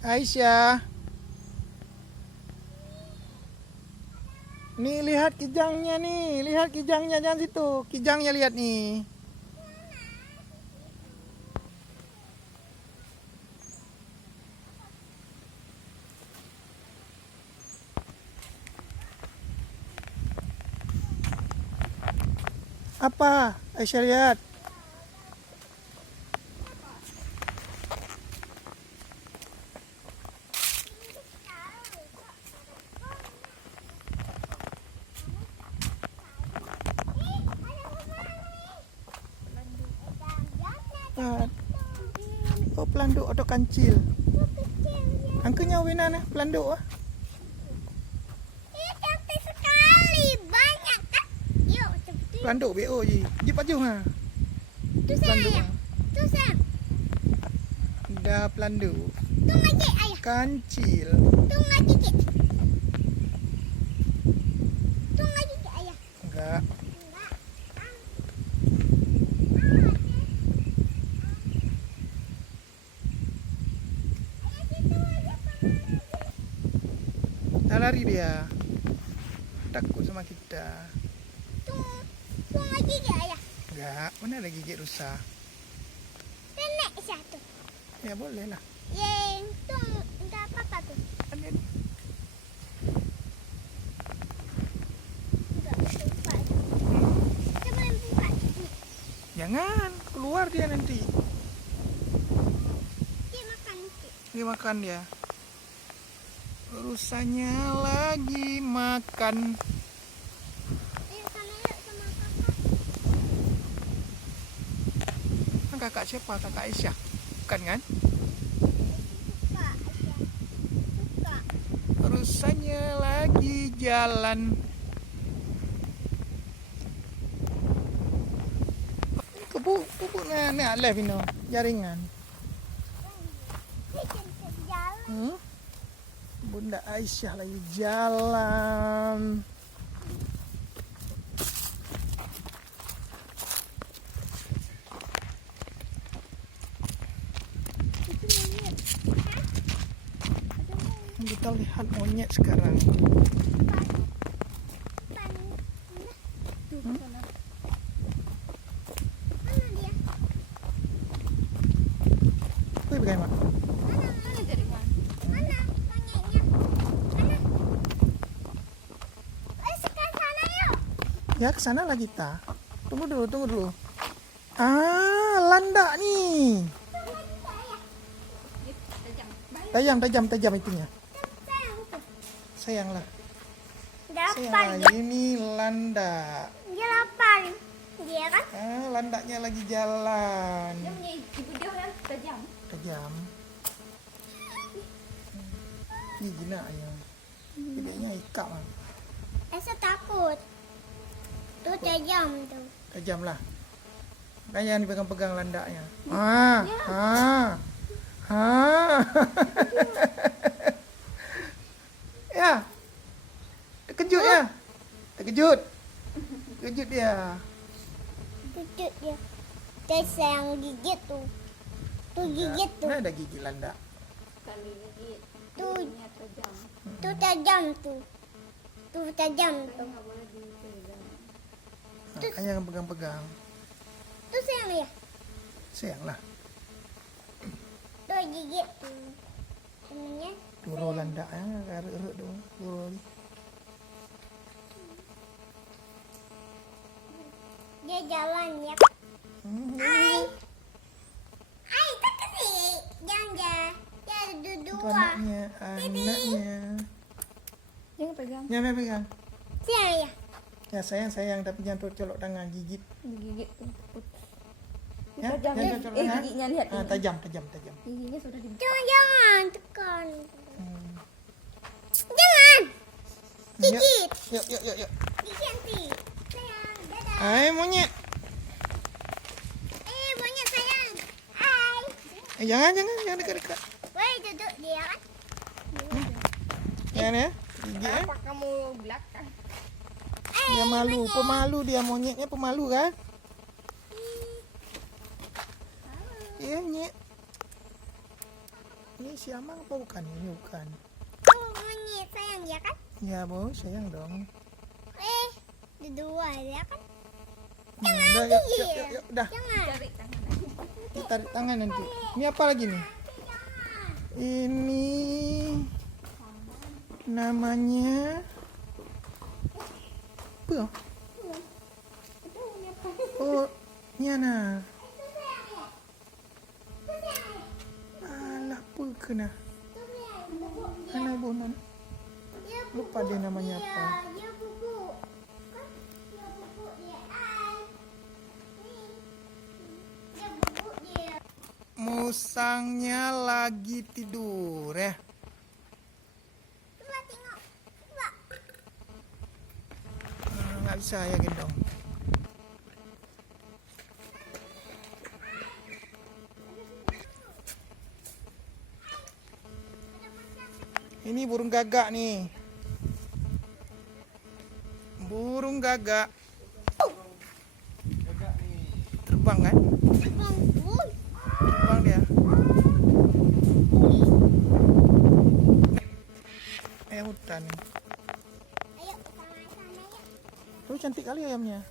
Aisyah. Nih lihat kijangnya nih, lihat kijangnya, jangan situ. Kijangnya lihat nih. Apa? Aisyah lihat. Oh, pelanduk atau kancil. Angkanya wina nah, pelanduk ah. Ini cantik sekali, banyak kan? Yuk, cepet. Pelanduk BO je. Dia paju ha. Tu Pelanduk. saya. Tu saya. Dah pelanduk. Tu ngaji ayah. Kancil. Tu ngaji ke. Tu ngaji ke ayah. Enggak. Enggak. Dah lari dia. Takut sama kita. Tu ngaji ke ayah. Enggak, mana ada gigit rusa. Nenek satu. Ya boleh lah. Yang tu enggak apa-apa tu. Ada. Enggak buka. Kita boleh buka. Jangan, keluar dia nanti. Dia makan nanti. Dia makan dia. Rusanya lagi makan. Ayo sana yuk sama kakak. Kan kakak siapa? Kakak Aisyah. Bukan kan? Buka ayah. Buka. Rusanya lagi jalan. Pupuk nah left ini jaringan. Dia cantik jalan. Bunda Aisyah lagi jalan. Kita lihat monyet sekarang. Mana dia? Wih, bagaimana? Mana jaringan? Mana monyetnya? Mana? Ayo sekarang sana yuk. Ya ke sana lah kita. Tunggu dulu. Ah, landak nih. Tajam itunya. Sayang tuh. Sayanglah. Delapan. Ini landak. Dia lapar. Dia kan? Ah, landaknya lagi jalan. Dia punya ibu dia yang tajam. Tajam. Ini gina ayam. Tidaknya ikat lah. Esa takut. Tuh tajam tuh. Tajam lah. Makanya jangan dipegang-pegang landaknya. Ya. Terkejut ya. Terkejut dia. Tutup dia. Dia sayang gigit tuh. Tuh gigit tuh. Mana ada gigi landak? Kali gigit. Tuh, Punya tajam. tuh tajam tuh. Tuh tajam tuh. Nggak boleh dipegang. Makanya jangan pegang-pegang. Tuh sayang ya. Sayang lah. Tuh gigit tuh. Temennya. Duro landak ya. Erek-erek dong. Duro ni. Dia jalan ya. Hmm, Hai. Hai, tak kesini. Jangan. Dia ada itu dua. anaknya. Jangan pegang. Jangan pegang. Sayang ya. Ya sayang tapi jangan colok tangan gigit. Gigit tuh. Ya, Tajam. jangan colok tangan. Giginya lihat. Ah, ini. tajam. Giginya sudah dibuka. Jangan tekan. Hmm. Jangan. Yuk, Gigit. yuk. Gigit nanti. Sayang, dadah. Hai monyet. Monyet sayang. Hai. Jangan dekat-dekat. Boleh duduk dia kan? Jangan ya. Gigit ya. Apa kamu belakang? Dia malu, pemalu dia monyetnya pemalu kan? Iya, nyet. Ini si Amang apa bukan? Ini bukan. Kamu bunyi sayang ya kan? Ya, Bu, sayang dong. Dua ya kan? Udah, yuk, udah. Jangan. Cari tangan. Tarik tangan nanti. Ini apa lagi nih? Ini namanya apa? Oh, Nyana. Alah, apa kena? Mana ibu nan? Lupa dia namanya apa. Dia bubuk. Kan? Dia bubuk dia. Dia bubuk dia. Musangnya lagi tidur ya. Coba tengok. Coba. Nggak bisa ya gendong. Ini burung gagak nih. Burung gagak. Terbang kan? Bang, Terbang dia. Hutan nih. ayo sama-sama ya. Tuh cantik kali ayamnya.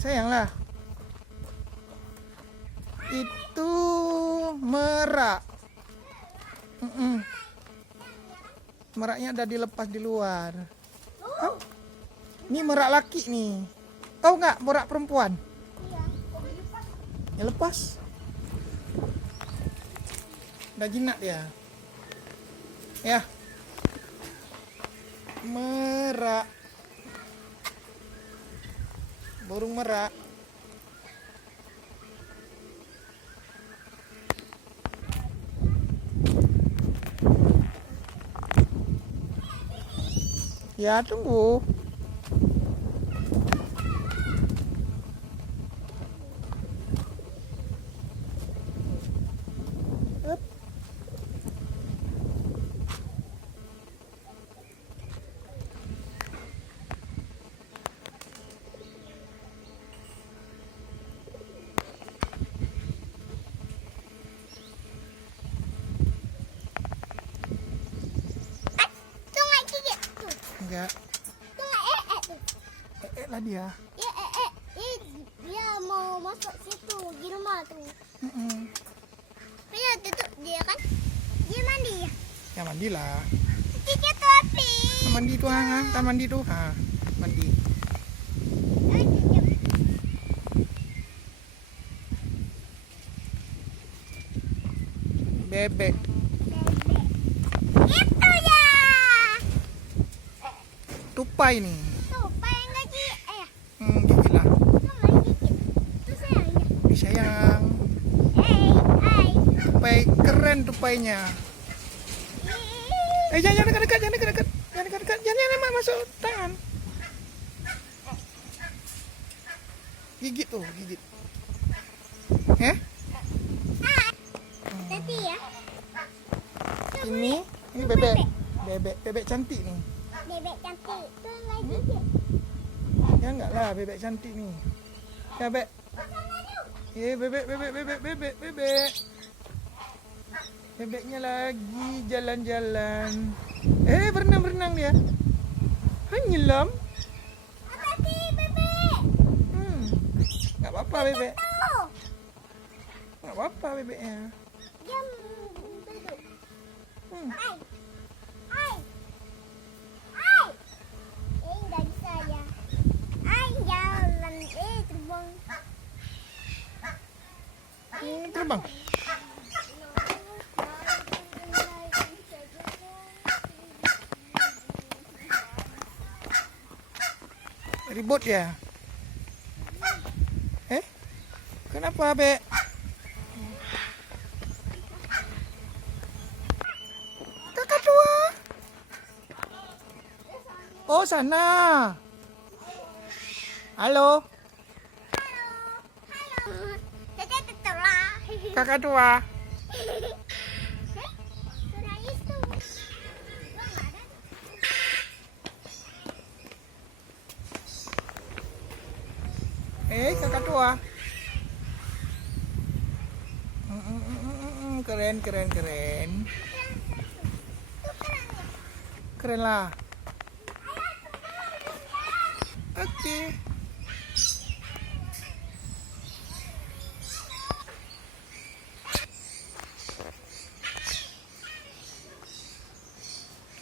Sayanglah. Itu merak. Meraknya ada dilepas di luar. Oh, ini merak laki nih. Tahu nggak merak perempuan? Ya lepas. Udah jinak dia. Ya. Merak. Burung merak. Ya, tunggu. Up. Tunggu gigit tuh. Enggak. Tunggu tuh. Lah dia. Ya dia mau masuk situ di rumah tuh. Dia tutup dia kan? Dia mandi ya? Ya mandilah. Dia tuh api. Mandi tuh, mandi tuh. Mandi. Bebek. Itu ya. Tupai nih. Tuh, paling lagi Gigit lah. kamu gigit. Tuh sayangnya. Sayang. Tupai keren tupainya. Jangan dekat. Jangan dekat. Jangan masuk tangan. Gigit tuh, gigit. Nanti ya. Ini bebek. Bebek cantik nih. Bebek cantik. Tuh lagi gigit. Ya enggak lah, bebek cantik nih. Ya, Bek. Bebek. Bebeknya lagi jalan-jalan. Berenang dia. Nyelam. Hati-hati bebek. Nggak apa-apa bebek. Tuh. Nggak apa-apa bebeknya. Dia duduk. Hai. Nggak bisa ya. Jalan. Terbang. Terbang. Ribut ya? Kenapa, Bek? Kakak tua. Oh, sana. Halo, Teteh terlah. kakak tua. Sudah itu. Kakak tua. keren. Keren lah. Oke.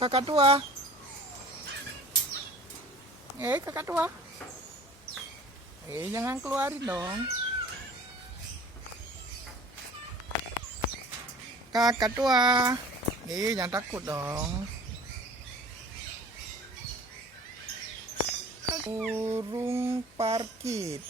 Kakak tua. Kakak tua. Jangan keluarin dong. Kakak tua. Jangan takut dong. Burung parkit.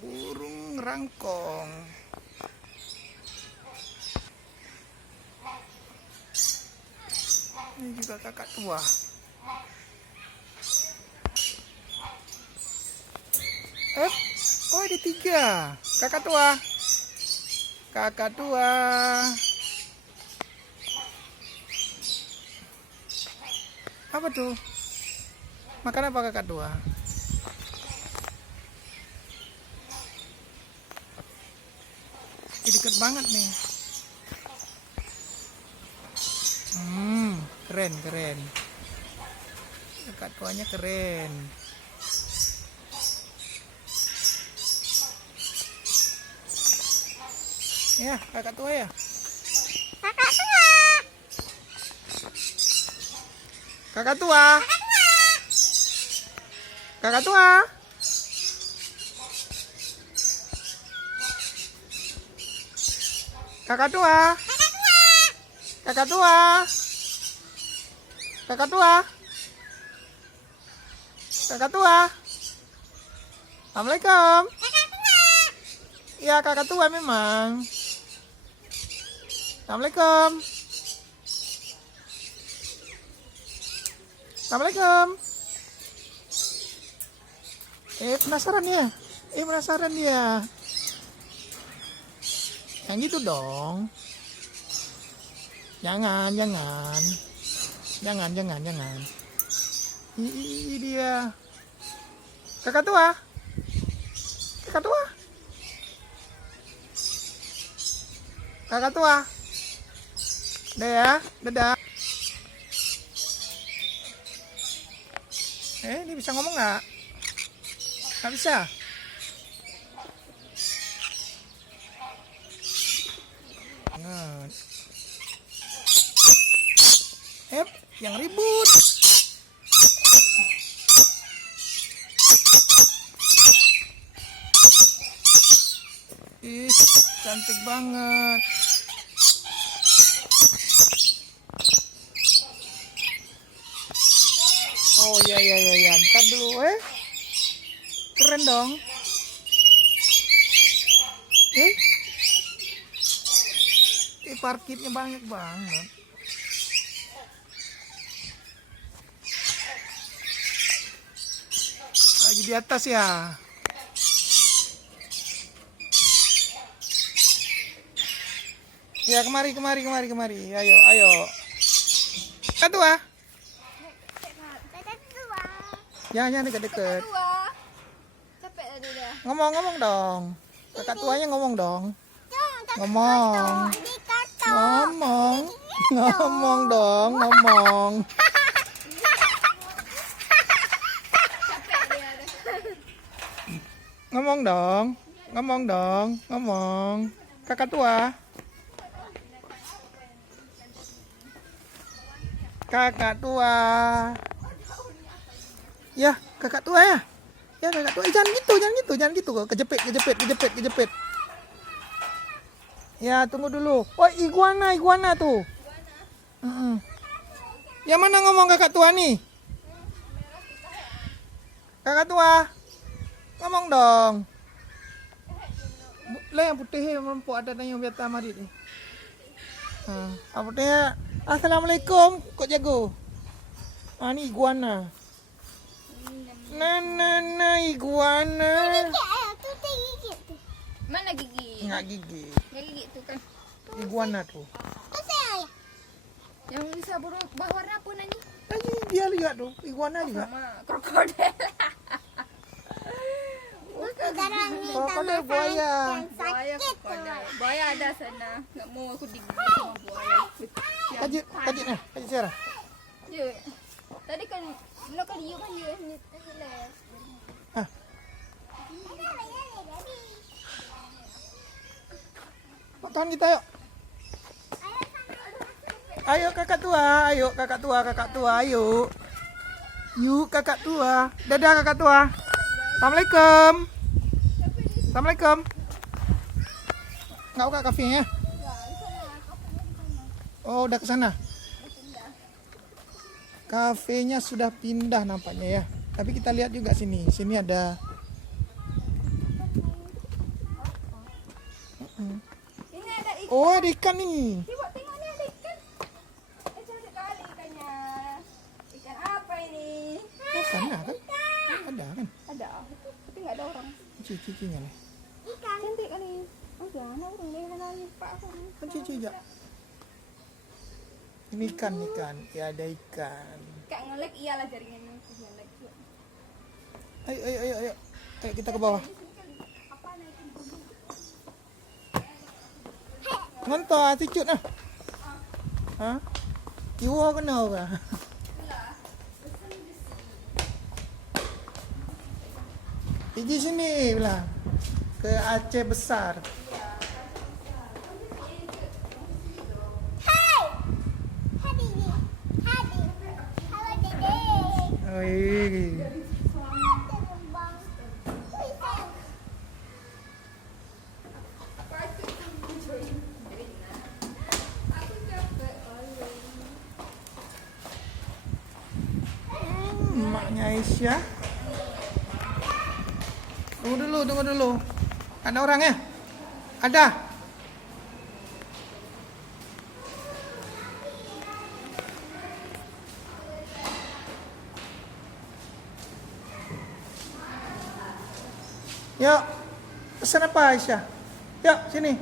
Burung rangkong. Ini juga kakak tua. Oh ada 3. Kakak tua. Kakak tua. Apa tuh? Makan apa kakak tua? Deket banget nih. Keren. Kakak tuanya keren. Ya, kakak tua ya. Kakak tua. Kakak tua. Kakak tua. Kakak tua. Kakak tua. Kakak tua. Assalamualaikum. Ya, kakak tua memang. Assalamualaikum. Assalamualaikum. Penasaran ya? Penasaran dia. Yang gitu dong. Jangan. Ih, dia. Kakak tua. Kakak tua. Kakak tua. Udah ya, dadah. Ini bisa ngomong nggak? Nggak bisa. Yang ribut. Cantik banget. Oh ya. Ntar dulu keren dong. Parkirnya banyak banget. Lagi di atas ya. Ya kemari. Ayo. Kakak tua. Jangan deket-deket. Capek tadi udah. Ngomong dong. Kakak tuanya ngomong dong. Ngomong dong. Ngomong dong. Kakak tua. Kakak tua. Ya, kakak tua ya. Ya, kakak tua. Jangan gitu. Kejepit. Ya, tunggu dulu. Oh, iguana tuh. Ya mana ngomong kakak tua nih? Kakak tua. Ngomong dong. Lah yang putih yang mempuk ada tanya biata mari ni. Apa putih? Assalamualaikum, kok jago. Ni iguana. Nah, iguana. Tu gigit tu. Mana gigi? Enggak gigi. Yang gigi tu kan. Iguana tu. Tu saya. Yang bisa berubah warna pun nanti. Dia lihat tu, iguana juga. Sama krokodil. Sekarang ni Oh, tamat kalau buaya. Buaya sakit tu. krokodil. Buaya ada sana. Enggak mau aku digigit sama buaya. Kajit nah, kajit Sarah. Ya. Tadi kan lo kan you kan you ni. Makan kita yuk. Ayo kakak tua, ayo. Yuk kakak tua. Dadah kakak tua. Assalamualaikum. Assalamualaikum. Enggak buka kafenya? Oh, udah ke sana. Kafenya sudah pindah nampaknya ya. Tapi kita lihat juga sini. Sini ada Ini ada ikan. oh, ada ikan nih. Coba tengok ni ada ikan. Cantik sekali ikannya. Ikan apa ini? Sana kan? Ada kan? Ada. Tapi enggak ada orang. Cici-cicinya nih. Cantik kali. Oh, jangan orang dia nanya Pak aku. Kan cici juga. Ini ikan. Ya ada ikan. Kak ngelek iyalah jaringan aku ngelek. Ayo. Ayo kita ke bawah. Ngontor ticut ah. Hah? Iwo kena ke? Pergi sini bilang. Ke Aceh besar. Hai. Hadi. Halo Dede. Oi. Terbang. Wih, sayang. Maknya Aisyah. Tunggu dulu. Ada orang ya? Ada. Yuk. Pesan apa Aisyah? Yuk, sini.